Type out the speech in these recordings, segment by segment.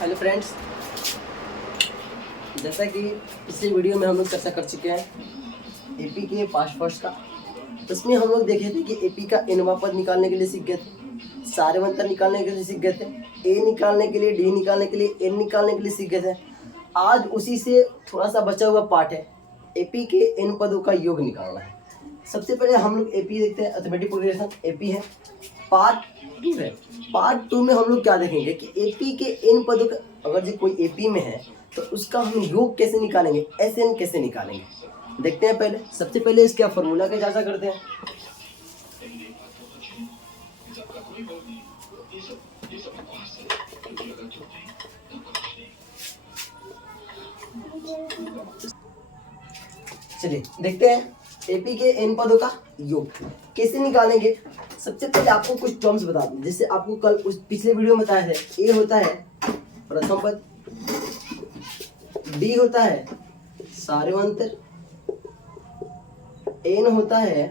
Hello friends, जैसा कि पिछले वीडियो में हम लोग चर्चा कर चुके हैं एपी के पास्ट फर्स्ट का। उसमें हम लोग देखे थे कि एपी का एनवा पद निकालने के लिए सीख गए थे, सारे मंत्र निकालने के लिए सीख गए थे, ए निकालने के लिए, डी निकालने के लिए, एन निकालने के लिए सीख गए थे। आज उसी से थोड़ा सा बचा हुआ पार्ट है, एपी के एन पदों का योग निकालना है। सबसे पहले हम लोग एपी देखते हैं, अर्थमेटिक प्रोग्रेशन एपी है, पार्ट 2 है। पार्ट 2 में हम लोग क्या देखेंगे कि एपी के इन पदों का, अगर जो कोई एपी में है तो उसका हम योग कैसे निकालेंगे, एसएन कैसे निकालेंगे, देखते हैं। पहले सबसे पहले इसका फॉर्मूला का चर्चा करते हैं। चलिए देखते हैं एपी के एन पदों का योग कैसे निकालेंगे। सबसे पहले आपको कुछ टर्म्स बता दूं, जैसे आपको कल उस पिछले वीडियो में बताया था, ए होता है प्रथम पद, डी होता है सार्वंतर, एन होता है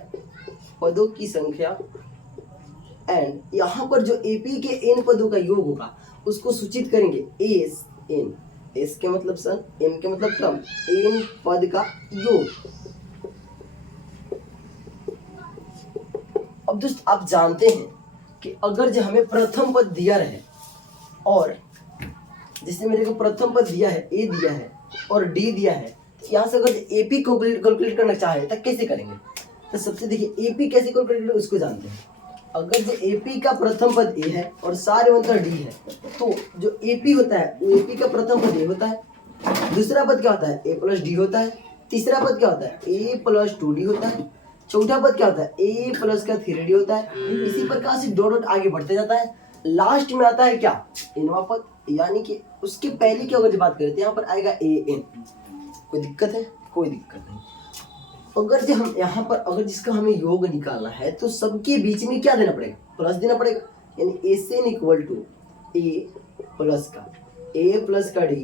पदों की संख्या, एंड यहाँ पर जो एपी के एन पदों का योग होगा उसको सूचित करेंगे एस एन। एस के मतलब सन, एन के मतलब टर्म, एन पद का योग। अब दोस्त आप जानते हैं कि अगर जो हमें प्रथम पद दिया रहे और जैसे मेरे को प्रथम पद दिया है, ए दिया है और डी दिया है, तो यहाँ से अगर एपी कैलकुलेट करना चाहे तो कैसे करेंगे। तो सबसे देखिए एपी कैसे कैलकुलेट करेंगे उसको जानते हैं। अगर जो एपी का प्रथम पद ए है और सार्वंतर डी है, तो जो एपी होता है वो एपी का प्रथम पद ए होता है, दूसरा पद क्या होता है ए प्लस डी होता है, तीसरा पद क्या होता है ए प्लस 2d होता है, चौथा पद क्या होता है ए प्लस का 3d होता है। इसी प्रकार से डॉट डॉट आगे बढ़ते जाता है। लास्ट में आता है क्या एनवा पद, यानी कि उसके पहले की अगर बात करें तो यहाँ पर आएगा ए एन। कोई दिक्कत है? कोई दिक्कत नहीं। अगर जो हम यहाँ पर अगर जिसका हमें योग निकालना है तो सबके बीच में क्या देना पड़ेगा, प्लस देना पड़ेगा, यानी S N equal to A plus का डी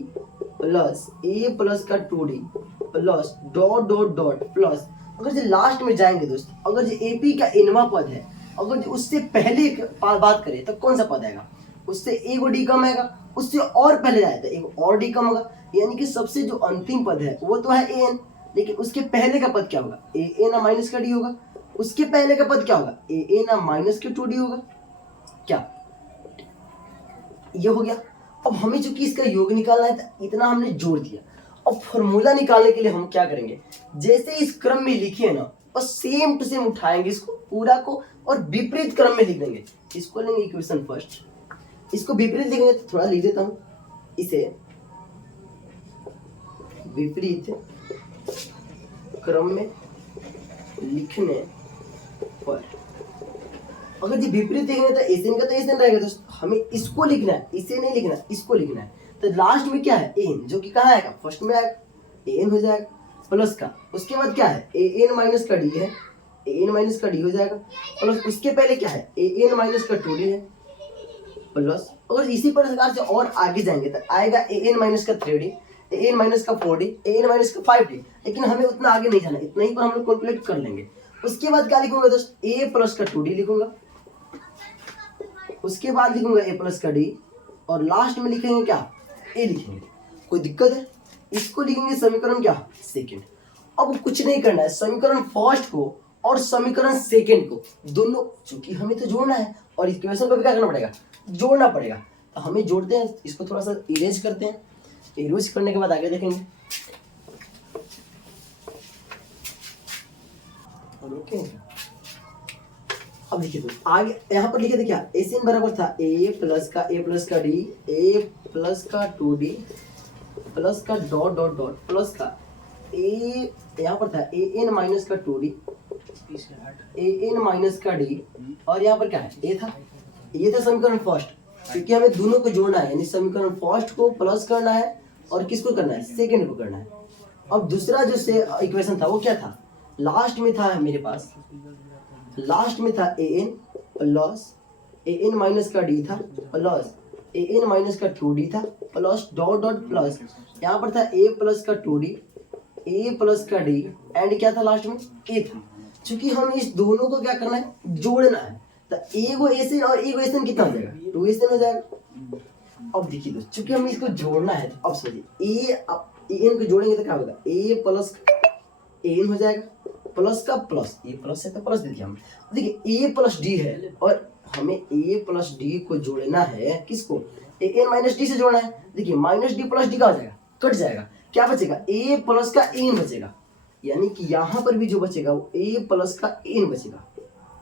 प्लस ए प्लस का 2d plus dot dot dot plus. अगर जो लास्ट में जाएंगे दोस्त, अगर जो एपी का एनवा पद है, अगर जो उससे पहले बात करें तो कौन सा पद आएगा, उससे एक डी कम आएगा, उससे और पहले जाए तो एक और डी कम होगा, यानी कि सबसे जो अंतिम पद है वो तो है ए एन, लेकिन उसके पहले का पद क्या होगा ए एन माइनस का डी होगा, उसके पहले का पद क्या होगा ए एन माइनस के 2d होगा। क्या ये हो गया? अब हमें चूंकि इसका योग निकालना है तो इतना हमने जोड़ दिया। अब फॉर्मूला निकालने के लिए हम क्या करेंगे, जैसे इस क्रम में लिखिए ना, बस सेम टू सेम उठाएंगे इसको पूरा को और विपरीत क्रम में लिख देंगे। इसको लेंगे इक्वेशन फर्स्ट, इसको विपरीत लिखेंगे तो थोड़ा लिख देता हूं, इसे विपरीत क्रम में लिखने पर अगर जी विपरीत लिखेंगे तो एसएन का तो एसएन रहेगा दोस्त, हमें इसको लिखना है, इसे नहीं लिखना, इसको लिखना है। तो लास्ट में क्या है एन, जो कि कहाँ आएगा फर्स्ट में आएगा एन हो जाएगा, प्लस का उसके बाद क्या है ए एन माइनस का डी है, ए एन माइनस का डी हो जाएगा, प्लस उसके पहले क्या है ए एन माइनस का 2d है, प्लस अगर इसी प्रकार से और आगे जाएंगे तो आएगा ए एन माइनस का 3d, ए एन माइनस का 4d, ए एन माइनस का 5d। लेकिन हमें उतना आगे नहीं जाना, इतना ही पर हम लोग कैलकुलेट कर लेंगे। उसके बाद क्या लिखूंगा दोस्त ए प्लस का 2d लिखूंगा, उसके बाद लिखूंगा ए प्लस का डी और लास्ट में लिखेंगे क्या ए लिखेंगे। कोई दिक्कत है? इसको लिखेंगे समीकरण क्या सेकंड। अब कुछ नहीं करना है, समीकरण फर्स्ट को और समीकरण सेकंड को दोनों, चूंकि हमें तो जोड़ना है और इक्वेशन को भी क्या करना पड़ेगा जोड़ना पड़ेगा, तो हमें जोड़ते हैं। इसको थोड़ा सा इरेज करते हैं, इरेज करने के बाद आगे देखेंगे। ओके अब लिखिए दोस्त आगे यहाँ पर लिखे थे क्या एस एन बराबर था ए प्लस का डी, ए प्लस का 2d प्लस का डॉट डॉट डॉट प्लस का ए, यहाँ पर था ए एन माइनस का 2d, ए एन माइनस का डी, और यहाँ पर क्या है ए था, ये था समीकरण फर्स्ट। क्योंकि हमें दोनों को जोड़ना है, यानी समीकरण फर्स्ट को प्लस करना है और किसको करना है सेकेंड को करना है। अब दूसरा जो से इक्वेशन था वो क्या था, लास्ट में था मेरे पास, लास्ट में था A N plus A N minus का डी था प्लस ए एन माइनस का 2d था प्लस डॉट डॉट प्लस, यहाँ पर था ए प्लस का 2d, ए प्लस का डी एंड क्या था लास्ट में ए था। चूंकि हम इस दोनों को क्या करना है जोड़ना है, तो ए को एस एन और ए को एस एन कितना हो जाएगा 2 एस एन हो जाएगा। अब देखिए दोस्त, चूंकि हमें इसको जोड़ना है तो अब समझिए एन को जोड़ेंगे तो क्या होगा, ए प्लस एन हो जाएगा, प्लस का प्लस, ए प्लस है तो प्लस दे दिया हम। देखिए ए प्लस डी है और हमें ए प्लस डी को जोड़ना है, किसको, ए एन माइनस डी से जोड़ना है। देखिए माइनस डी प्लस डी का हो जाएगा, कट जाएगा, क्या बचेगा, ए प्लस का एन बचेगा, यानी कि यहाँ पर भी जो बचेगा वो ए प्लस का एन बचेगा।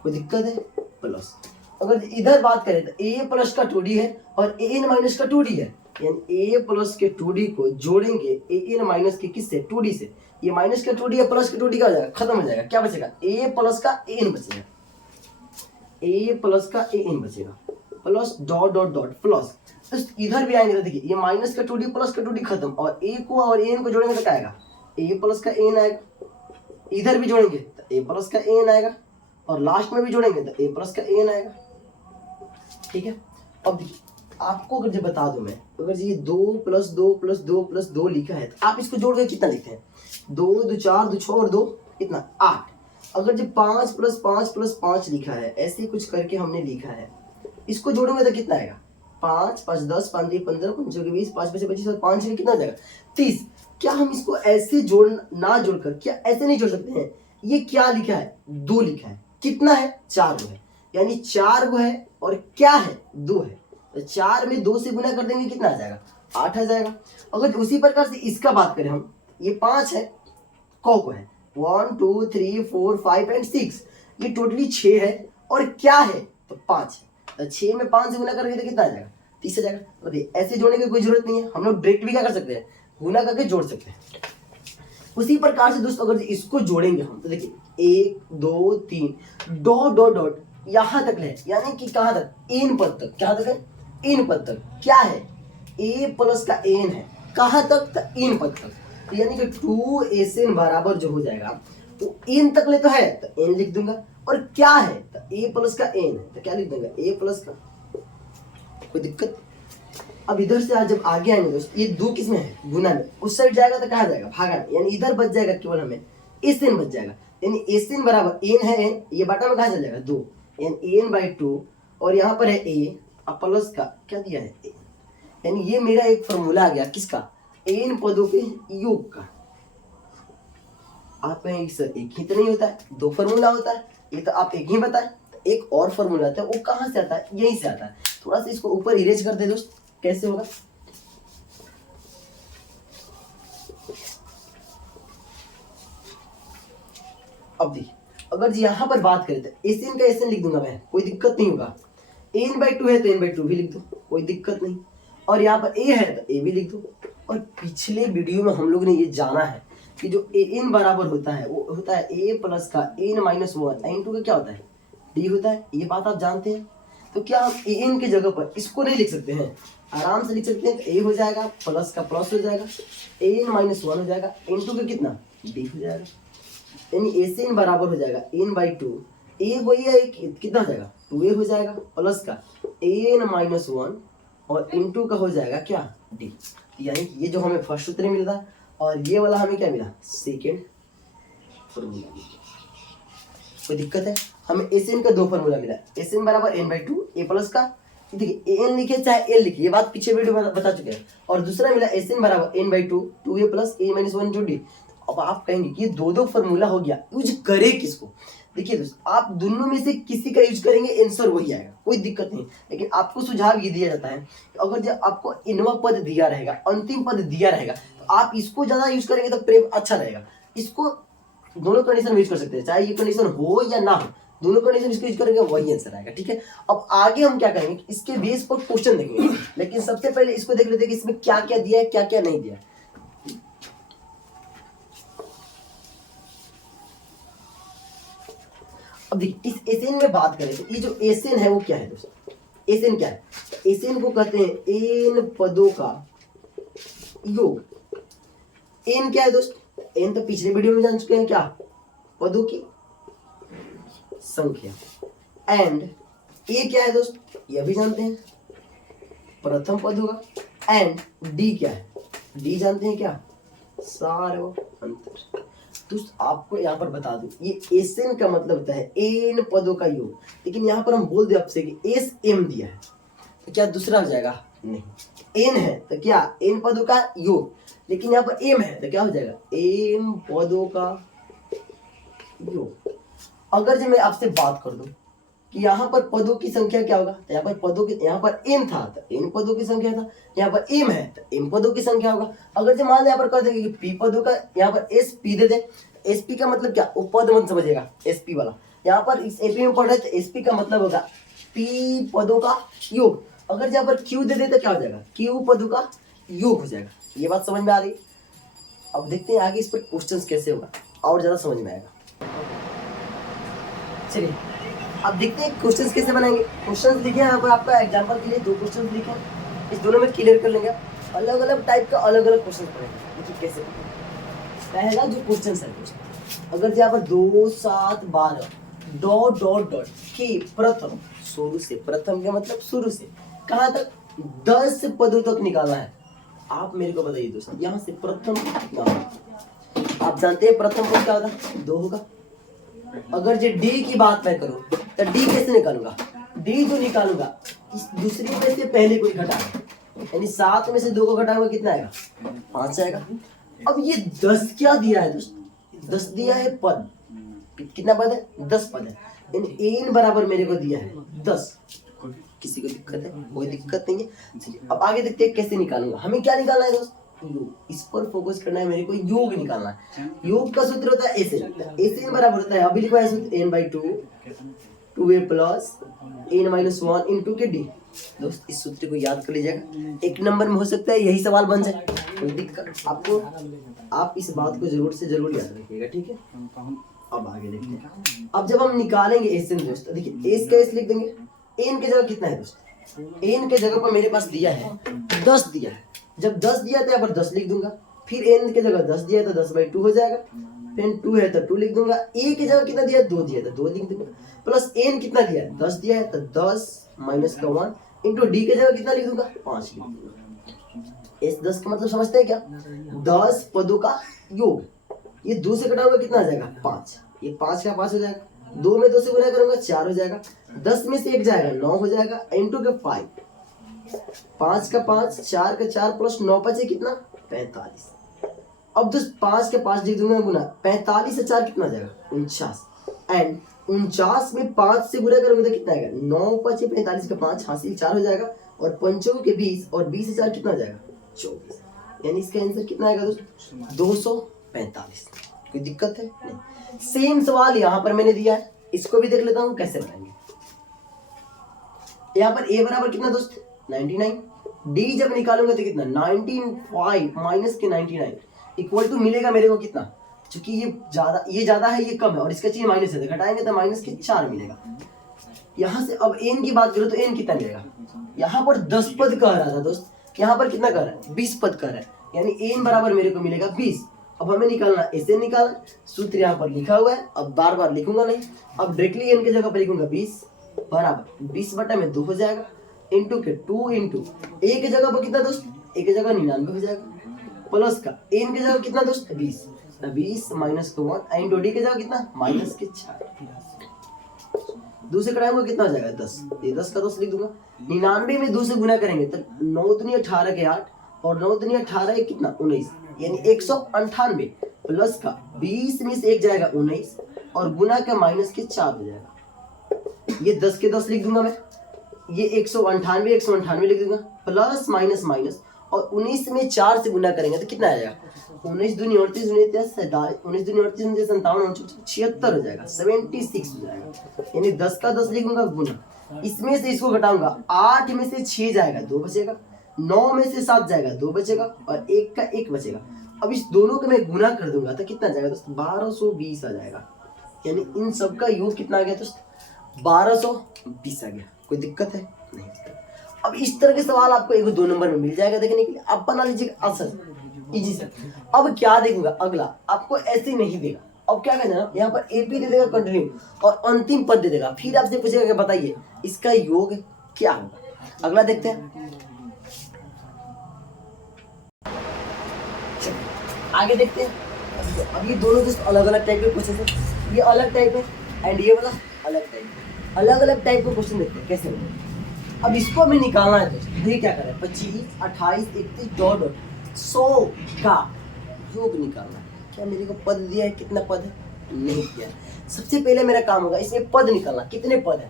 कोई दिक्कत है, प्लस। अगर इधर बात करें तो ए प्लस का 2d है और ए एन माइनस का 2d है, यानी ए प्लस के 2d को जोड़ेंगे ए एन माइनस के किससे, 2d से। ये माइनस का 2d है, प्लस का 2d का हो जाएगा, खत्म हो जाएगा, क्या बचेगा, ए प्लस का एन बचेगा, ए प्लस का एन बचेगा, plus dot dot dot plus. तो इधर भी आएंगे तो देखिए ये माइनस का 2d प्लस का 2d खत्म, और ए को और एन को जोड़ेंगे तो क्या आएगा, ए प्लस का एन आएगा। इधर भी जोड़ेंगे तो ए प्लस का एन आएगा, और लास्ट में भी जोड़ेंगे तो ए प्लस का एन आएगा। ठीक है, अब देखिए आपको अगर जो बता दूं मैं, अगर ये 2 प्लस 2 प्लस 2 प्लस 2 लिखा है तो आप इसको जोड़ के कितना लिखते हैं, 2 2 4 2 6 और 2 कितना 8। अगर जो 5 प्लस 5 प्लस 5 लिखा है, ऐसे कुछ करके हमने लिखा है, इसको जोड़ोगे तो कितना आएगा, 5 5 10 5 3 15 5 4 20 5 5 25 और 5 कितना हो जाएगा 30। क्या हम इसको ऐसे जोड़ ना जोड़कर, क्या ऐसे नहीं जोड़ सकते हैं, ये क्या लिखा है, 2 लिखा है, कितना है 4 गो है, यानी 4 गो है और क्या है 2 है, तो 4 में 2 से गुना कर देंगे कितना आ जाएगा, 8 आ जाएगा। अगर उसी प्रकार से इसका बात करें हम, ये 5 है, को है 1 2 3 4 5 एंड 6, ये टोटली 6 है और क्या है तो 5 है, तो 6 में 5 से गुना करेंगे तो कितना आ जाएगा, 30 आ जाएगा। तो ऐसे जोड़ने की कोई जरूरत नहीं है, हम लोग डायरेक्ट भी क्या कर सकते हैं, गुना करके जोड़ सकते हैं। उसी प्रकार से दोस्तों अगर इसको जोड़ेंगे हम तो देखिए 1 2 3 डॉट डॉट डॉट यहाँ तक है, यानी कि कहाँ तक, एन पद तक, कहाँ तक है, एन पद तक, क्या है ए प्लस का एन है, कहाँ तक, एन पद तक, तो यानी कि 2SN बराबर जो हो जाएगा तो एन तक ले तो है तो एन लिख दूंगा, और क्या है तो ए प्लस का एन है तो क्या लिख दूंगा, ए प्लस का, कोई दिक्कत। अब इधर से आज जब आगे आएंगे दोस्त, ये 2 किसमें है, गुना में, उस साइड जाएगा तो कहाँ जाएगा, भागा में, यानी इधर बच जाएगा केवल हमें SN बच जाएगा, यानी SN बराबर एन है एन, ये बाटा में कहाँ चल जाएगा 2, यानी n/2, और यहाँ पर है ए प्लस का क्या दिया है ए, यानी ये मेरा एक फॉर्मूला आ गया किसका, एन पदों के योग का। आप कहेंगे सर एक ही तो नहीं होता है, 2 फॉर्मूला होता है, ये तो आप एक ही बताएं, एक और फॉर्मूला आता है, वो कहाँ से आता है, यहीं से आता है। थोड़ा सा इसको ऊपर इरेज कर दे दोस्त, कैसे होगा, अब देखिए अगर जी यहाँ पर बात करें तो SN का SN लिख दूंगा मैं, कोई दिक्कत नहीं होगा, n/2 है तो n/2 भी लिख दो, कोई दिक्कत नहीं, और यहाँ पर a है तो a भी लिख दो। और पिछले वीडियो में हम लोग ने ये जाना है कि जो an बराबर होता है वो होता है a प्लस का n-1, n2 का क्या होता है d होता है, ये बात आप जानते हैं। तो क्या हम an के जगह पर इसको नहीं लिख सकते हैं, आराम से लिख सकते हैं, तो a हो जाएगा प्लस का प्लस हो जाएगा, n-1 हो जाएगा, n2 का कितना d हो जाएगा, यानी SN बराबर हो जाएगा n/2, a वही है कितना हो जाएगा 2a हो जाएगा, प्लस का n-1 और n2 का हो जाएगा क्या d, यानी कि ये जो हमें फर्स्ट सूत्र मिल रहा और ये वाला हमें क्या मिला सेकेंड फॉर्मूला। कोई दिक्कत है, हमें SN का 2 फॉर्मूला मिला, SN बराबर n/2, a प्लस का, देखिए an लिखे चाहे l लिखे, ये बात पीछे वीडियो में बता चुके हैं, और दूसरा मिला SN बराबर n/2, 2a plus a-1 d। अब आप कहेंगे कि ये 2 फॉर्मूला हो गया, यूज करे किसको, देखिए दोस्त आप दोनों में से किसी का यूज करेंगे आंसर वही आएगा, कोई दिक्कत नहीं। लेकिन आपको सुझाव ये दिया जाता है कि अगर जब आपको इनवा पद दिया रहेगा, अंतिम पद दिया रहेगा, तो आप इसको ज्यादा यूज करेंगे तो प्रेम अच्छा रहेगा। इसको दोनों कंडीशन में यूज कर सकते हैं, चाहे ये कंडीशन हो या ना हो, दोनों कंडीशन इसको यूज करेंगे वही आंसर आएगा। ठीक है, अब आगे हम क्या करेंगे, इसके बेस पर क्वेश्चन देखेंगे, लेकिन सबसे पहले इसको देख लेते हैं कि इसमें क्या क्या दिया है, क्या क्या नहीं दिया है। अब देखिए इस SN में बात करें तो ये जो SN है वो क्या है दोस्तों, SN क्या है, SN को कहते हैं n पदों का योग। n क्या है दोस्त, n तो पिछले वीडियो में जान चुके हैं, क्या पदों की संख्या, एंड a क्या है दोस्त, ये भी जानते हैं प्रथम पद होगा, एंड d क्या है, d जानते हैं क्या सार्वंतर। दोस्त आपको यहाँ पर बता दूं, ये SN का मतलब होता है n पदों का योग, लेकिन यहाँ पर हम बोल दे आपसे कि SM दिया है तो क्या दूसरा हो जाएगा नहीं। एन है तो क्या, एन पदों का योग, लेकिन यहाँ पर एम है तो क्या हो जाएगा, एम पदों का योग। अगर जो मैं आपसे बात कर दूं कि यहाँ पर पदों की संख्या क्या होगा, तो यहाँ पर पदों की, यहाँ पर एन था तो एन पदों की संख्या था, यहाँ पर एम है तो एम पदों की संख्या होगा। अगर जो मान लो यहाँ पर कर देंगे कि पी पदों का, यहाँ पर एस पी दे दे, एस पी का मतलब क्या, वो पद मत समझिएगा, एस पी वाला। यहाँ पर इस एपी में पढ़ रहे तो एस पी का मतलब होगा पी पदों का योग। अगर यहाँ पर क्यू दे दे तो क्या हो जाएगा, क्यू पदों का योग हो जाएगा। ये बात समझ में आ रही। अब देखते हैं आगे इस पर क्वेश्चंस कैसे होगा और ज्यादा समझ में आएगा। चलिए अब देखते हैं क्वेश्चंस कैसे बनाएंगे। क्वेश्चंस लिखे यहाँ पर आपका एग्जांपल के लिए 2 क्वेश्चंस लिखे, इस दोनों में क्लियर कर लेंगे। अलग अलग टाइप का अलग अलग क्वेश्चन पढ़ेंगे। देखिए कैसे पहला जो क्वेश्चन है, अगर यहाँ पर 2 7 12 डॉट डॉट डॉट के प्रथम, शुरू से, प्रथम का मतलब शुरू से कहाँ तक 10 पदों तक निकालना है। आप मेरे को बताइए दोस्तों, यहाँ से प्रथम कितना होगा। आप जानते हैं प्रथम पद क्या होगा, 2 होगा। अगर जो डी की बात मैं करूं तो डी कैसे निकालूंगा, डी जो निकालूंगा इस दूसरे में से पहले को घटा, यानी 7 में से 2 को घटाऊंगा कितना आएगा, 5 आएगा। अब ये 10 क्या दिया है दोस्त, 10 दिया है पद, कितना पद है, 10 पद है। एन बराबर मेरे को दिया है 10। किसी को दिक्कत है, कोई दिक्कत नहीं है। अब आगे देखते हैं कैसे निकालूंगा। हमें क्या निकालना है दोस्त, योग, इस पर फोकस करना है मेरे को, योग निकालना है। योग का सूत्र होता है एस एन बराबर होता है, अभी लिखो है सूत्र n/2 2a plus n-1 into के डी। दोस्त इस सूत्र को याद कर लीजिएगा, 1 नंबर में हो सकता है यही सवाल बन जाए, कोई दिक्कत आपको, आप इस बात को जरूर से जरूर याद रखिएगा, ठीक है। अब आगे देखते हैं। अब जब हम निकालेंगे एस एन दोस्त, देखिए एस का एस लिख देंगे, एन के जगह कितना है दोस्त, एन के जगह पर मेरे पास दिया है 10 दिया है। जब 10 दिया तो यहाँ पर 10 लिख दूंगा, फिर एन के जगह 10 दिया तो 10/2 हो जाएगा, फिर 2 है तो 2 लिख दूंगा। ए की जगह कितना दिया, 2 दिया तो 2 लिख दूंगा, प्लस एन कितना दिया है, 10 दिया है तो 10 माइनस का 1 इंटू डी के जगह कितना लिख दूंगा, 5 लिख दूंगा। इस 10 का मतलब समझते हैं क्या, 10 पदों का योग। ये 2 से कटा हुआ कितना आ जाएगा, 5, ये 5 का 5 हो जाएगा, 2 में 2 से गुना करूंगा 4 हो जाएगा, 10 में से 1 जाएगा 9 हो जाएगा, इंटू के 5, 5 का 5, 4 का 4 प्लस 9 बचे कितना, 45। अब दोस्त 5 के 5 लिख दूंगा गुना, 45 से 4 कितना जाएगा, 49, एंड 49 में 5 से गुना करूंगा तो कितना आएगा, 9 5 45 का 5 हासिल 4 हो जाएगा, और 5 के 20 और 20 से 4 कितना जाएगा, 24। यानी इसका आंसर कितना आएगा दोस्त, 245। कोई दिक्कत है नहीं। सेम सवाल यहाँ पर मैंने दिया है, इसको भी देख लेता हूँ कैसे बनाएंगे। यहाँ पर a बराबर कितना दोस्त, 99। d जब निकालूंगा तो कितना, 95 माइनस के 99 इक्वल टू मिलेगा मेरे को कितना, क्योंकि ये ज्यादा है ये कम है और इसका चीज माइनस है, घटाएंगे तो माइनस के 4 मिलेगा। यहाँ से अब n की बात करो तो n कितना मिलेगा, यहाँ पर 10 पद कह रहा था दोस्त, यहाँ पर कितना कह रहा है, 20 पद कह रहा है, यानी n बराबर मेरे को मिलेगा 20। अब हमें निकालना, ऐसे निकालना, सूत्र यहाँ पर लिखा हुआ है, अब बार बार लिखूंगा नहीं, अब डायरेक्टली n की जगह पर लिखूंगा 20 बराबर 20 बटा में 2 हो जाएगा, इंटू के 2 इंटू ए की जगह पर कितना दोस्त, ए की जगह 99 हो जाएगा, प्लस का एन की जगह कितना दोस्त 20 माइनस का 1 इंटू डी की जगह कितना माइनस के 4। 2 से कटाऊंगा कितना हो जाएगा 10, ये 10 का 10 लिख दूंगा। 99 में 2 से गुना करेंगे तो 9 दूनी 18 के 8 और 9 दूनी 18 एक कितना 19, यानी 198 प्लस का 20 में से 1 जाएगा 19 और गुना का माइनस के 4 हो जाएगा। ये 10 के 10 लिख दूंगा मैं, ये 198 लिख दूंगा, प्लस माइनस माइनस और 19 में 4 से गुना करेंगे तो कितना आ जाएगा, 19 दूनी 38 19 दूनी 38 57 76 हो जाएगा, 76 हो जाएगा। यानी 10 का 10 लिखूंगा गुना, इसमें से इसको घटाऊंगा, 8 में से 6 जाएगा 2 बचेगा, 9 में से 7 जाएगा 2 बचेगा और 1 का 1 बचेगा। अब इस दोनों को मैं गुना कर दूंगा तो कितना जाएगा दोस्त, 1220 आ जाएगा। यानी इन सब का योग कितना आ गया दोस्त, 1220 आ गया। कोई दिक्कत है नहीं। अब इस तरह के सवाल आपको 1-2 नंबर में मिल जाएगा देखने के लिए, आप बना लीजिएगा आंसर इजी से। अब क्या देखूंगा, अगला आपको ऐसे नहीं देगा, अब क्या करना है, यहाँ पर एपी दे देगा कंटिन्यू और अंतिम पद दे देगा, फिर आपसे पूछेगा कि बताइए इसका योग क्या होगा। अगला देखते हैं, आगे देखते हैं। अब ये दोनों दोस्त अलग अलग टाइप के क्वेश्चन है, ये अलग टाइप है एंड ये वाला अलग टाइप है। अलग अलग टाइप के क्वेश्चन देखते हैं कैसे होंगे। अब इसको हमें निकालना है दोस्तों। ये क्या कर रहा है, 25, 28, 31 डॉट डॉट 100 का योग निकालना है। क्या मेरे को पद दिया है, कितना पद है, नहीं दिया है। सबसे पहले मेरा काम होगा इसमें पद निकालना, कितने पद है।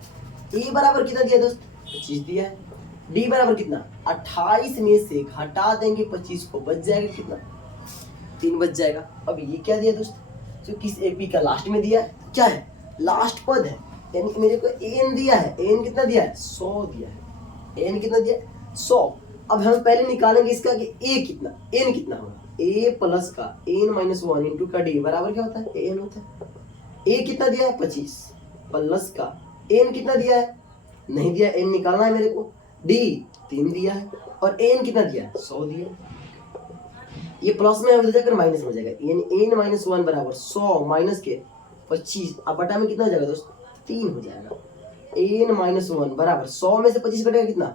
ए बराबर कितना दिया दोस्त, 25 दिया है। डी बराबर कितना, 28 में से घटा देंगे 25 को, बच जाएगा कितना, 3 बच जाएगा। अब ये क्या दिया दोस्त, जो किस एपी का लास्ट में दिया है, क्या है, लास्ट पद है, यानी मेरे को एन दिया है। एन कितना दिया है, 100 दिया है। एन कितना दिया है, 100। अब हम पहले निकालेंगे इसका कि ए कितना, एन कितना होगा। ए प्लस का एन माइनस 1 इंटू का डी बराबर क्या होता है, एन होता है। ए कितना दिया है, 25 प्लस का एन कितना दिया है, नहीं दिया, एन निकालना है मेरे को। डी 3 दिया है और एन कितना दिया है, 100 दिया है। ये प्लस में हो जाकर माइनस में हो जाएगा, यानी एन माइनस 1 बराबर 100 माइनस के 25। अब बटा में कितना हो जाएगा दोस्त, 3 हो जाएगा। एन माइनस 1 बराबर 100 में से 25 कटेगा कितना,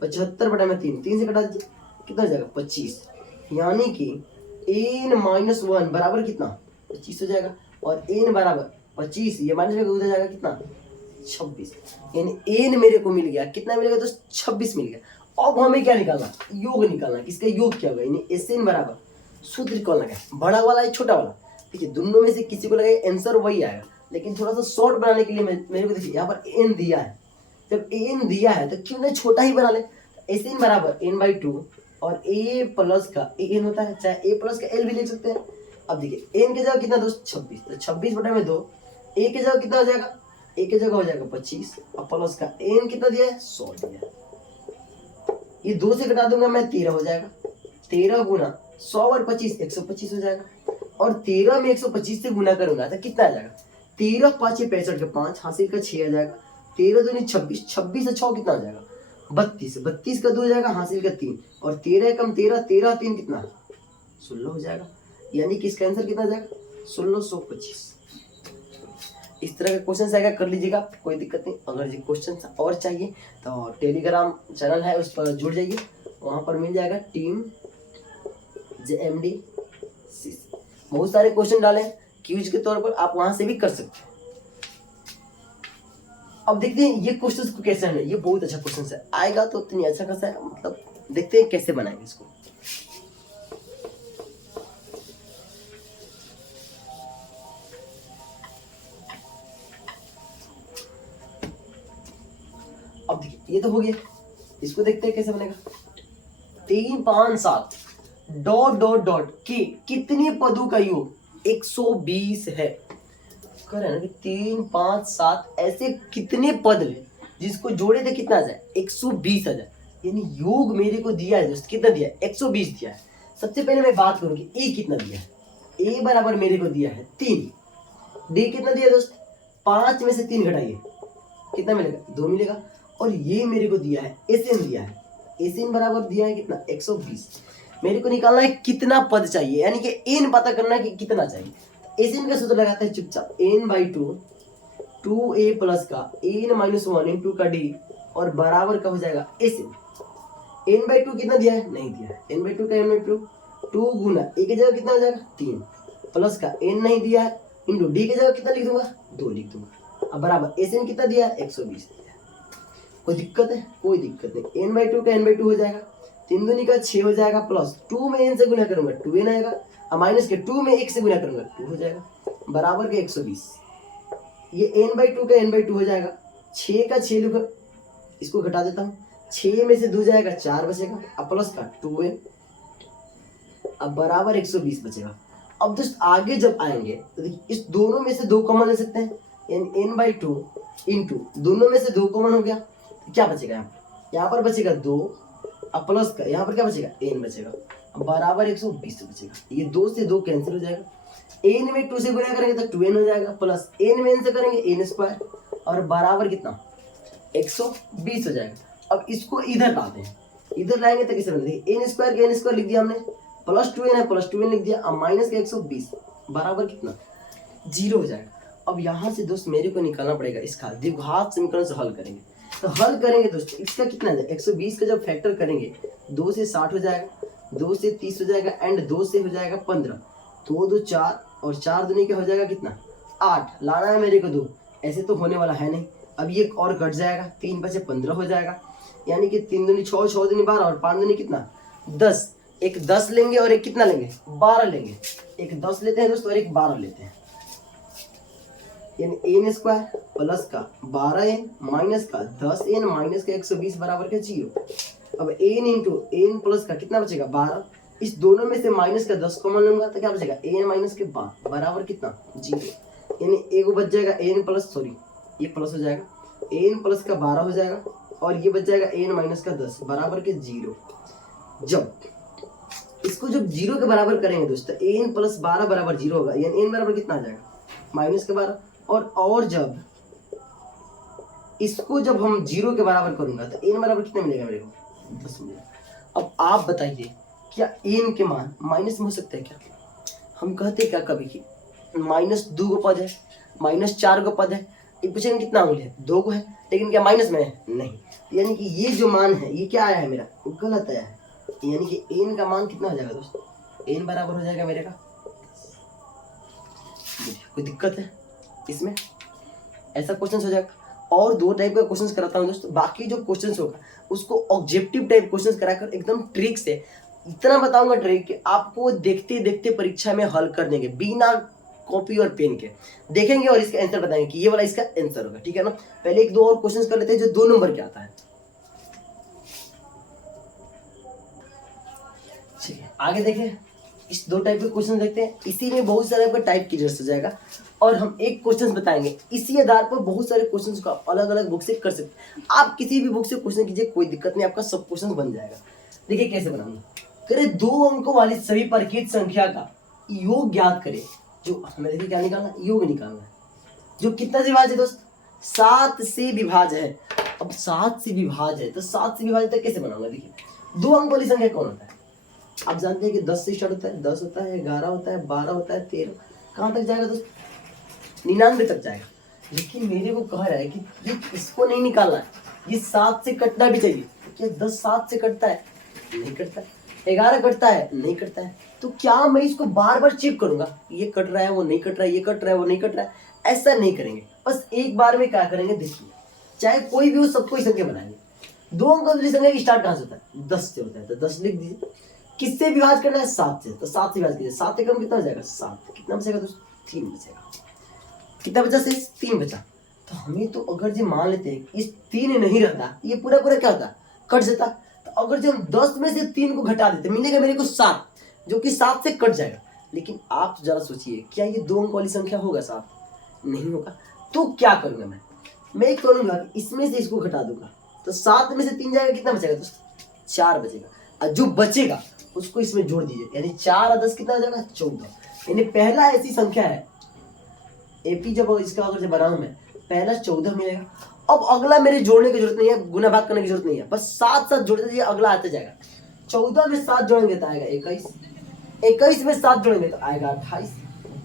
75 बटा में 3, 3 से कटा दीजिए कितना हो जाएगा, 25। यानी कि एन माइनस 1 बराबर कितना, 25 हो जाएगा। और एन बराबर 25, ये माइनस में हो जाएगा कितना, 26। यानी एन मेरे को मिल गया, कितना मिलेगा दोस्त, 26 मिल गया। अब हमें क्या निकालना, योग निकालना। किसका योग क्या होगा, यानी एस एन बराबर सूत्र कौन लगा, बड़ा वाला या छोटा वाला। देखिए दोनों में से किसी को लगे आंसर वही आएगा, लेकिन थोड़ा सा शॉर्ट बनाने के लिए मेरे को देखिए यहाँ पर एन दिया है। जब एन दिया है तो क्यों ना छोटा ही बना ले। एस एन बराबर एन बाई 2 और ए प्लस का एन होता है, चाहे ए प्लस का एल भी लिख सकते हैं। अब देखिए एन के जगह कितना दोस्त, 26, तो 26 बटा में 2। ए के जगह कितना हो जाएगा, ए के जगह हो जाएगा 25 और प्लस का एन कितना दिया है, 100 दिया है। ये 2 से घटा दूंगा मैं, 13 हो जाएगा। 13 गुना 100 और 25, 125 हो जाएगा। और 13 में 125 से गुना करूंगा तो कितना आ जाएगा, 13 5 65 के 5 हासिल का 6 आ जाएगा। 13 दूनी 26, 26 से 6 कितना हो जाएगा, 32, 32 का 2 हो जाएगा, हासिल का 3 और 13 कम 13, 13 3 कितना, 16 हो जाएगा। यानी कि इसका आंसर कितना आ जाएगा, 1625। इस तरह का क्वेश्चन आएगा, कर लीजिएगा, कोई दिक्कत नहीं। अगर ये क्वेश्चन और चाहिए तो टेलीग्राम चैनल है, उस पर जुड़ जाइए, वहाँ पर मिल जाएगा टीम JMD। बहुत सारे क्वेश्चन डाले क्यूज के तौर पर, आप वहां से भी कर सकते हैं। अब देखते हैं ये क्वेश्चन को कैसे है, ये बहुत अच्छा क्वेश्चन है, आएगा तो इतनी अच्छा खासा है, मतलब देखते हैं कैसे बनाएंगे इसको। अब देखिए ये तो हो गया, इसको देखते हैं कैसे बनेगा। 3 5 7 डॉट डॉट डॉट के कितने पदों का योग 120 है। कह रहे हैं ना कि 3 5 7 ऐसे कितने पद ले जिसको जोड़े थे कितना आ जाए, 120 आ जाए। यानी योग मेरे को दिया है दोस्त, कितना दिया है, 120 दिया है। सबसे पहले मैं बात करूं कि ए कितना दिया है। ए बराबर मेरे को दिया है 3। डी कितना दिया दोस्त, 5 में से 3 घटाइए कितना मिलेगा, 2 मिलेगा। और ये मेरे को दिया है एस एन दिया है, एस एन बराबर दिया है कितना, 120। मेरे को निकालना है कितना पद चाहिए, यानी कि एन पता करना है कि कितना चाहिए। एस एन का सूत्र लगाते हैं चुपचाप, एन बाई 2 2a प्लस का एन माइनस 1 इंटू का डी और बराबर का हो जाएगा एस एन। एन बाई 2 कितना दिया है, नहीं दिया है। एन बाई 2 का एन बाई 2 गुना ए की जगह कितना हो जाएगा, 3 प्लस का एन नहीं दिया है इंटू डी की जगह कितना लिख दूंगा, 2 लिख दूंगा। अब बराबर एस एन कितना दिया है, 120 दिया है। कोई दिक्कत है, कोई दिक्कत नहीं। एन बाई 2 का एन बाई 2 हो जाएगा, 3 दूनी का 6 हो जाएगा, प्लस 2 में एन से गुना करूंगा 2n आएगा, और माइनस के 2 में 1 से गुना करूंगा 2 हो जाएगा, बराबर के 120। ये n बाई 2 का n बाई 2 हो जाएगा, 6 का 6 लिखो, इसको घटा देता हूँ, 6 में से 2 जाएगा 4 बचेगा, अब प्लस का 2n, अब बराबर 120 बचेगा। अब दोस्त आगे जब आएंगे तो देखिए इस दोनों में से 2 कॉमन ले सकते हैं, n बाई 2 इंटू दोनों में से 2 कॉमन हो गया, तो क्या बचेगा, यहाँ पर बचेगा 2, अब प्लस का यहाँ पर क्या बचेगा, n बचेगा, अब बराबर 120 बचेगा। ये 2 से 2 कैंसिल हो जाएगा, n में 2 से गुणा करेंगे तो 2n हो जाएगा, प्लस n में n से करेंगे n स्क्वायर और बराबर कितना, 120 हो जाएगा। अब इसको इधर लाते हैं, इधर लाएंगे तो किसे बनेगा, n स्क्वायर के n स्क्वायर लिख दिया हमने, प्लस 2n है प्लस 2n लिख दिया, अब माइनस का 120 बराबर कितना, 0 हो जाएगा। अब यहाँ से दोस्त मेरे को निकालना पड़ेगा इसका द्विघात समीकरण से हल करेंगे, तो हल करेंगे दोस्त इसका कितना है, 120 का जब फैक्टर करेंगे 2 से 60 हो जाएगा, 2 से 30 हो जाएगा एंड 2 से हो जाएगा 15, 2 2 4 और 4 दूनी का हो जाएगा कितना, 8 लाना है मेरे को 2, ऐसे तो होने वाला है नहीं। अब ये और कट जाएगा, 3 बचे 15 हो जाएगा, यानी कि 3 दूनी 6, 6 दूनी 12 और 5 दूनी कितना 10। एक 10 लेंगे और एक कितना लेंगे 12 लेंगे। एक 10 लेते हैं दोस्तों और एक 12 लेते हैं, यानी एन स्क्वायर प्लस का 12n माइनस का 10n माइनस का 120 बराबर का 0। अब एन इंटू एन प्लस का कितना बचेगा 12। इस दोनों में से माइनस का 10 कॉमन लूंगा तो क्या बचेगा एन माइनस के 12 बराबर कितना 0। यानी एक बच जाएगा एन प्लस, सॉरी ये प्लस हो जाएगा, एन प्लस का 12 हो जाएगा और ये बच जाएगा एन माइनस का 10 बराबर के 0। जब इसको जब 0 के बराबर करेंगे दोस्तों एन प्लस 12 बराबर 0 होगा, यानी एन बराबर कितना आ जाएगा माइनस के 12। और जब इसको जब हम 0 के बराबर करूंगा तो एन बराबर कितना मिलेगा मेरे को 10 मिलेगा। अब आप बताइए क्या एन के मान माइनस में हो सकते हैं क्या? हम कहते क्या कभी कि -2 को पद है, -4 को पद है, ये पूछेंगे कितना अंगुल है 2 को है, लेकिन क्या माइनस में है नहीं। यानी कि ये जो मान है ये क्या आया है मेरा गलत आया है। यानी कि एन का मान कितना हो जाएगा दोस्तों, एन बराबर हो जाएगा मेरे का। कोई दिक्कत है इसमें? ऐसा क्वेश्चन हो जाएगा। और 2 टाइप का क्वेश्चन कराता हूँ दोस्तों, बाकी जो क्वेश्चन होगा उसको ऑब्जेक्टिव टाइप क्वेश्चन कराकर एकदम ट्रिक से इतना बताऊंगा ट्रिक कि आपको देखते देखते परीक्षा में हल कर देंगे बिना कॉपी और पेन के। देखेंगे और इसका आंसर बताएंगे कि ये वाला इसका आंसर होगा, ठीक है ना। पहले 1-2 और क्वेश्चन कर लेते हैं जो 2 नंबर के आता है। ठीक है, आगे देखें इस 2 टाइप के क्वेश्चन देखते हैं। इसी में बहुत सारे आपका टाइप की जरूरत हो जाएगा और हम एक क्वेश्चन बताएंगे, इसी आधार पर बहुत सारे क्वेश्चंस को आप अलग अलग बुक से कर सकते हैं। आप किसी भी बुक से क्वेश्चन कीजिए, कोई दिक्कत नहीं, आपका सब क्वेश्चन बन जाएगा। देखिए कैसे बनाऊंगा, करें 2 अंकों वाली सभी परिचित संख्या का योग ज्ञात करें। जो हमें देखिए क्या निकालना है, योग निकालना है। जो कितना से विभाज्य है दोस्त 7 से विभाज्य है। अब 7 से विभाज्य है तो 7 से विभाज्य कैसे बनाऊंगा? देखिए 2 अंक वाली संख्या कौन होता है? आप जानते हैं कि 10 से स्टार्ट होता है, 10 होता है, 11 होता है, 12 होता है, 13 कहाँ तक जाएगा दोस्त 99 तक जाएगा। लेकिन मेरे को कह रहा है कि ये इसको नहीं निकालना है, ये 7 से कटना भी चाहिए। क्या 10 7 से कटता है? नहीं कटता है। 11 कटता है? नहीं कटता है। तो क्या मैं इसको बार बार चेक करूंगा ये कट रहा है वो नहीं कट रहा है, ये कट रहा है वो नहीं कट रहा है? ऐसा नहीं करेंगे, बस एक बार में क्या करेंगे देखिए, चाहे कोई भी हो सबको ही संख्या बनाएंगे। 2 अंक वाली संख्या की स्टार्ट कहाँ से होता है? 10 से होता है, तो 10 लिख दीजिए। किससे विभाज्य करना है? 7 से, तो 7 से विभाज्य कीजिए। 7 से कम कितना हो जाएगा 7, कितना बचेगा दोस्तों 3 बचेगा। कितना बचा से 3 बचा। तो हमें तो अगर जो मान लेते हैं इस 3 नहीं रहता, ये पूरा पूरा क्या होता कट जाता। तो अगर जो हम 10 में से 3 को घटा देते मिलेगा मेरे को 7, जो कि 7 से कट जाएगा। लेकिन आप जरा सोचिए क्या ये 2 अंक वाली संख्या होगा 7? नहीं होगा। तो क्या करूंगा मैं करूंगा इसमें से इसको घटा दूंगा, तो 7 में से 3 जाएगा, कितना बचेगा दोस्तों 4 बचेगा। और जो बचेगा उसको इसमें जोड़ दीजिए, यानी 4 और 10 कितना हो जाएगा 14। यानी पहला ऐसी संख्या है एपी, जब इसका अगर से बनाऊं मैं पहला 14 मिलेगा। अब अगला मेरे जोड़ने की जरूरत नहीं है, गुना भाग करने की जरूरत नहीं है, बस 7 7 जोड़ते जाइए, अगला आते जाएगा। 14 में 7 जोड़ेंगे तो आएगा 21, 21 में 7 जोड़ेंगे तो आएगा 28,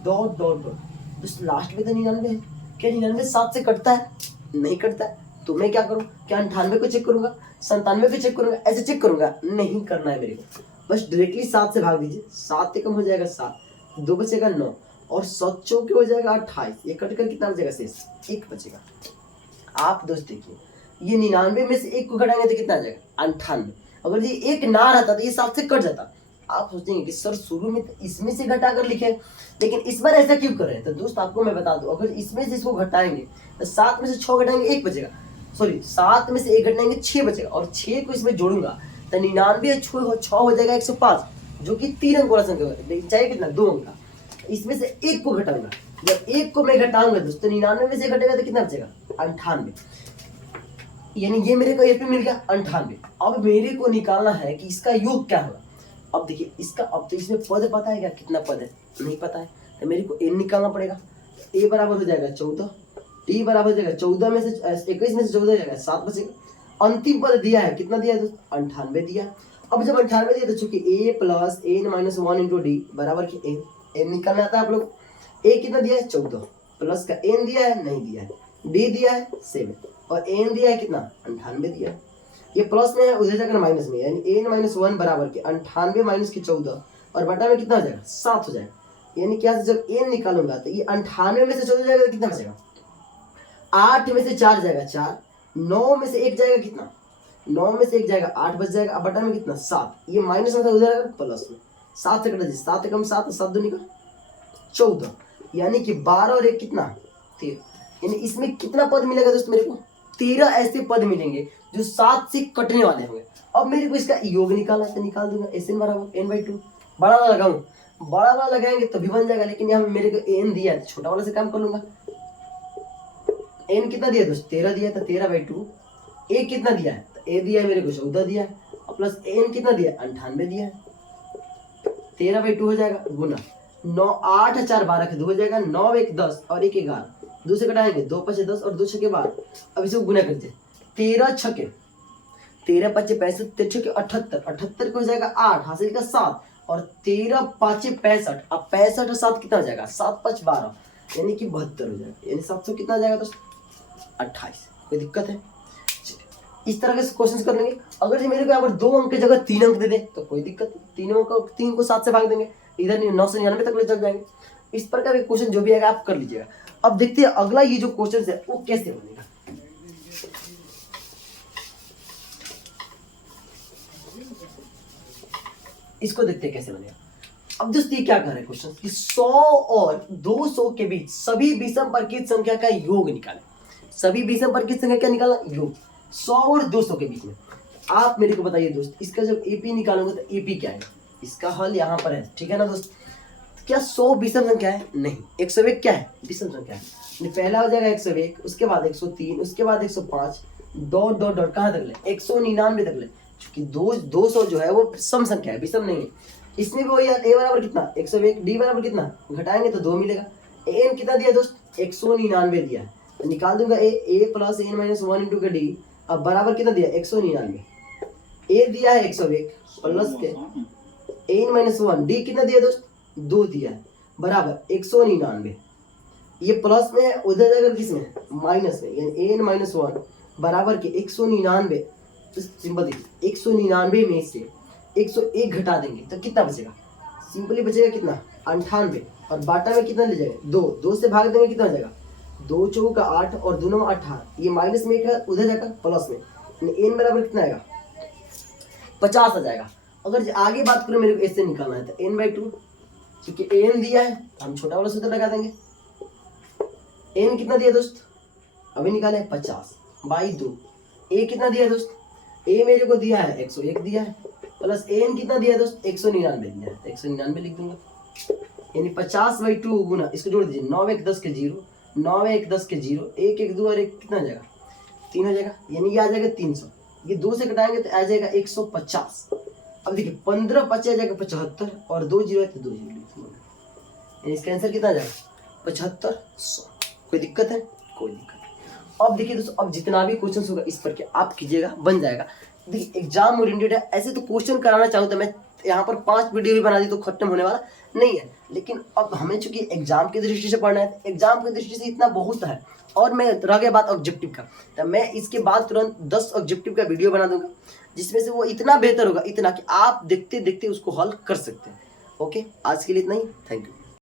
डॉट डॉट डॉट, तो लास्ट में तो 99 है। क्या 99 7 से कटता है? नहीं कटता है। तो मैं क्या करूं, क्या 98 को चेक करूंगा, 97 को चेक करूंगा, ऐसे चेक करूंगा? नहीं करना है मेरे को, बस डायरेक्टली 7 से भाग दीजिए। 7 से कम हो जाएगा 7, 2 बचेगा 9 और 7 चौके हो जाएगा 28। ये कट कर कितना बचेगा शेष 1 बचेगा। आप दोस्त देखिए ये 99 में से 1 को घटाएंगे तो कितना आ जाएगा 98। अगर ये 1 ना रहता तो ये 7 से कट जाता। आप सोचेंगे कि सर शुरू में तो इसमें से घटाकर लिखे, लेकिन इस बार ऐसा क्यों कर रहे हैं? तो दोस्त आपको मैं बता दूं, अगर इसमें से इसको घटाएंगे तो 7 में से 6 घटाएंगे 1 बचेगा, सॉरी 7 में से 1 घटाएंगे 6 बचेगा, और 6 को इसमें जोड़ूंगा तो 99 6 हो जाएगा 105, जो कि 3 अंक वाला संख्या होगा। चाहिए कितना 2 अंक का, इसमें से 1 को घटाऊंगा। जब 1 को मैं घटाऊंगा दोस्तों 99 में से घटेगा तो कितना बचेगा 98, यानी ये मेरे को एपी मिल गया 98। अब मेरे को निकालना है कि इसका योग क्या होगा। अब देखिए इसका, अब तो इसमें पद पता है क्या कितना पद है? नहीं पता है, तो मेरे को एन निकालना पड़ेगा। ए बराबर हो जाएगा 14, टी बराबर हो जाएगा 14 में से 21 में से 14 हो जाएगा 7 बचेगा। अंतिम पद दिया है, कितना दिया है दोस्तों 98 दिया। अब जब 98 दिया तो चूंकि a plus n minus 1 into d बराबर की एन, एन निकालना आता है आप लोग। ए कितना दिया है 14, प्लस का एन दिया है नहीं दिया है, डी दिया है 7 और एन दिया है कितना 98 दिया है। ये प्लस में है उधर जाकर माइनस में, यानी एन माइनस 1 बराबर के 98 माइनस के 14 और बटा में कितना हो जाएगा 7 हो जाएगा। यानी क्या जब एन निकालूंगा तो ये 98 में से 14 जाएगा तो कितना बचेगा 8 में से 4 जाएगा 4, 9 में से 1 जाएगा कितना 9 में से 1 जाएगा 8 बच जाएगा। अब बटा में कितना 7, ये माइनस में था उधर आएगा प्लस में, 7 से कटा दीजिए, 7 एकम 7, 7 दूनी का 14, यानी कि 12 और 1 कितना 13। यानी इसमें कितना पद मिलेगा दोस्त मेरे को, 13 ऐसे पद मिलेंगे जो 7 से कटने वाले होंगे। अब मेरे को इसका योग निकालना है तो निकाल दूंगा, SN बराबर n/2। बड़ा वाला लगाऊं, बड़ा वाला लगाएंगे तभी बन जाएगा, लेकिन यहाँ मेरे को n दिया है छोटा वाला से काम कर लूंगा। n कितना दिया दोस्त 13 दिया था, 13/2। a कितना दिया है तो a दिया है मेरे को 14 दिया है, और प्लस n कितना दिया है 98 दिया है, 13/2 हो जाएगा गुना 9 8 4 12 के 2 हो जाएगा, 9 1 10 और 1 11, 2 से घटाएंगे 2 5 10 और 2 6 12। अब इसे गुना कर दीजिए, 13 6 13 5 65, 13 6 78, 78 को हो जाएगा 8, हासिल का 7 और 13 5 65। अब 65 और 7 कितना हो जाएगा 7 5 12, यानी कि 72 हो जाएगा, यानी 700 कितना हो जाएगा दोस्त 28। कोई दिक्कत है? इस तरह के क्वेश्चन कर लेंगे। अगर मेरे को यहाँ पर 2 अंक की जगह 3 अंक दे दे तो कोई दिक्कत नहीं, 3 को 7 से भाग देंगे, इधर 999 तक ले चल जाएंगे। इस प्रकार के क्वेश्चन जो भी आएगा आप कर लीजिएगा। अब देखते हैं अगला ये जो क्वेश्चन है वो कैसे बनेगा। इसको देखते हैं कैसे बनेगा। अब दोस्त ये क्या कर रहे हैं क्वेश्चन कि 100 और 200 के बीच सभी विषम परकीय संख्या का योग निकालें। सभी विषम परकीय संख्या क्या निकालना, योग 100 और 200 के बीच में। आप मेरे को बताइए दोस्त, इसका जब एपी निकालोगे तो एपी क्या है, इसका हल यहाँ पर है, ठीक है ना दोस्त। क्या 100 विषम संख्या है? नहीं। 101 क्या है, विषम संख्या है। पहला हो जाएगा 101, उसके बाद 103, उसके बाद 105, डॉट डॉट डॉट कहाँ तक ले 199 तक ले, क्योंकि 200 जो है वो सम संख्या है, विषम नहीं है। इसमें भी वही है, a बराबर कितना 101, d बराबर कितना, घटाएंगे तो 2 मिलेगा। an कितना दिया दोस्त 199 दिया है, तो निकाल दूंगा a plus n minus 1 into का d। अब बराबर कितना दिया 199, a दिया है 101 प्लस के n माइनस 1, d कितना दिया दोस्त 2 दिया है, बराबर 199। ये प्लस में है, उधर जाकर किसमें माइनस में, यानी n माइनस 1 बराबर के 199। सिंपल 199 में से 101 घटा देंगे तो कितना बचेगा, सिंपली बचेगा कितना 98, और बाटा में कितना ले जाएगा 2, 2 से भाग देंगे कितना हो जाएगा 2 चौका 8 और दोनों 18, ये माइनस में एक है उधर जाकर प्लस में, यानी n बराबर कितना आएगा 50 आ जाएगा। अगर आगे बात करें मेरे को ऐसे निकालना है तो n/2, क्योंकि n दिया है हम छोटा वाला सूत्र लगा देंगे। n कितना दिया दोस्त अभी निकाले 50/2, a कितना दिया दोस्त a मेरे को दिया है 101 दिया है, प्लस n कितना दिया है दोस्त 199 दिया है, 199 लिख दूंगा, यानी 50/2 गुना, इसको जोड़ दीजिए 9 1 10 के 0, 9 1 10 के 0, 1 1 2 और 1 कितना आ जाएगा 3 हो जाएगा, यानी ये आ जाएगा 300। ये 2 से घटाएंगे तो आ जाएगा 150। अब देखिए 15 5 आ जाएगा 75 और 2 0 है तो 2 0 लिख दूंगा, यानी इसका आंसर कितना आ जाएगा 75 100। कोई दिक्कत है? कोई दिक्कत नहीं। अब देखिए दोस्तों, अब जितना भी क्वेश्चन होगा इस पर के आप कीजिएगा, बन जाएगा। देखिए एग्जाम ओरिएंटेड है, ऐसे तो क्वेश्चन कराना चाहूँ तो मैं यहाँ पर 5 वीडियो भी बना दी तो खत्म होने वाला नहीं है, लेकिन अब हमें चूंकि एग्जाम की दृष्टि से पढ़ना है, एग्जाम की दृष्टि से इतना बहुत है। और मैं रह गया बात ऑब्जेक्टिव का, तो मैं इसके बाद तुरंत 10 ऑब्जेक्टिव का वीडियो बना दूंगा, जिसमें से वो इतना बेहतर होगा, इतना कि आप देखते देखते उसको हल कर सकते हैं। ओके, आज के लिए इतना ही, थैंक यू।